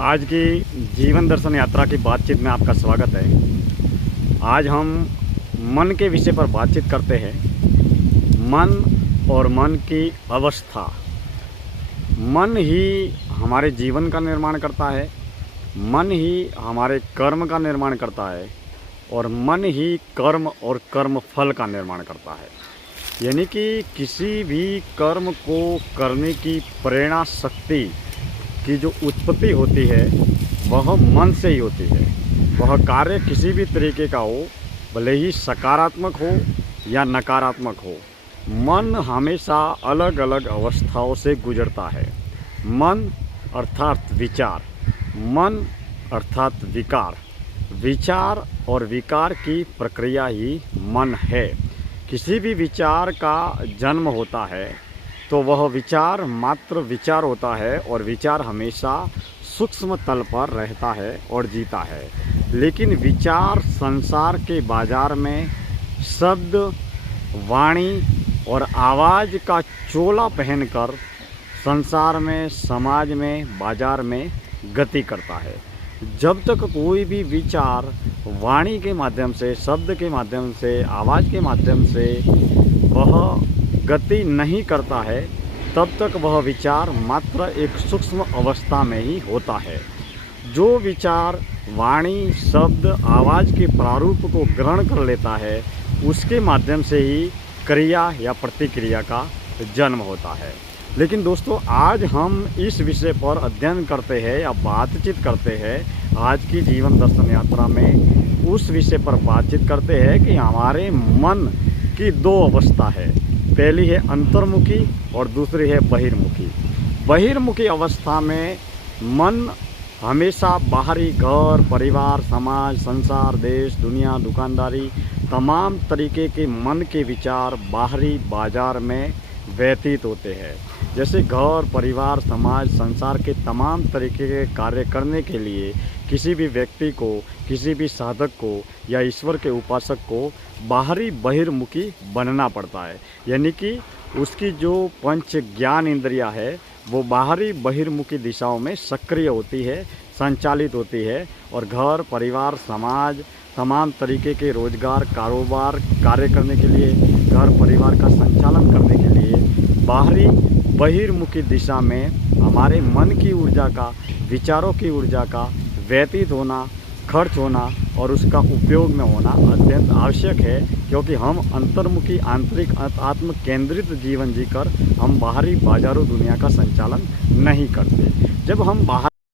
आज की जीवन दर्शन यात्रा की बातचीत में आपका स्वागत है। आज हम मन के विषय पर बातचीत करते हैं। मन और मन की अवस्था। मन ही हमारे जीवन का निर्माण करता है, मन ही हमारे कर्म का निर्माण करता है और मन ही कर्म और कर्म फल का निर्माण करता है। यानी कि किसी भी कर्म को करने की प्रेरणा शक्ति की जो उत्पत्ति होती है वह मन से ही होती है। वह कार्य किसी भी तरीके का हो, भले ही सकारात्मक हो या नकारात्मक हो, मन हमेशा अलग अलग अवस्थाओं से गुजरता है। मन अर्थात विचार, मन अर्थात विकार, विचार और विकार की प्रक्रिया ही मन है। किसी भी विचार का जन्म होता है तो वह विचार मात्र विचार होता है और विचार हमेशा सूक्ष्म तल पर रहता है और जीता है। लेकिन विचार संसार के बाजार में शब्द, वाणी और आवाज़ का चोला पहनकर संसार में, समाज में, बाजार में गति करता है। जब तक कोई भी विचार वाणी के माध्यम से, शब्द के माध्यम से, आवाज़ के माध्यम से वह गति नहीं करता है, तब तक वह विचार मात्र एक सूक्ष्म अवस्था में ही होता है। जो विचार वाणी, शब्द, आवाज़ के प्रारूप को ग्रहण कर लेता है, उसके माध्यम से ही क्रिया या प्रतिक्रिया का जन्म होता है। लेकिन दोस्तों, आज हम इस विषय पर अध्ययन करते हैं या बातचीत करते हैं। आज की जीवन दर्शन यात्रा में उस विषय पर बातचीत करते हैं कि हमारे मन की दो अवस्था है। पहली है अंतर्मुखी और दूसरी है बहिर्मुखी। बहिर्मुखी अवस्था में मन हमेशा बाहरी घर, परिवार, समाज, संसार, देश, दुनिया, दुकानदारी, तमाम तरीके के मन के विचार बाहरी बाजार में व्यतीत होते हैं। जैसे घर, परिवार, समाज, संसार के तमाम तरीके के कार्य करने के लिए किसी भी व्यक्ति को, किसी भी साधक को या ईश्वर के उपासक को बाहरी बहिर्मुखी बनना पड़ता है। यानी कि उसकी जो पंच ज्ञान इंद्रियां है वो बाहरी बहिर्मुखी दिशाओं में सक्रिय होती है, संचालित होती है और घर, परिवार, समाज, तमाम तरीके के रोजगार, कारोबार, कार्य करने के लिए, घर परिवार का संचालन करने के लिए बाहरी बहिर्मुखी दिशा में हमारे मन की ऊर्जा का, विचारों की ऊर्जा का व्यतीत होना, खर्च होना और उसका उपयोग में होना अत्यंत आवश्यक है। क्योंकि हम अंतर्मुखी, आंतरिक, आत्म केंद्रित जीवन जीकर हम बाहरी बाजारों दुनिया का संचालन नहीं करते। जब हम बाहर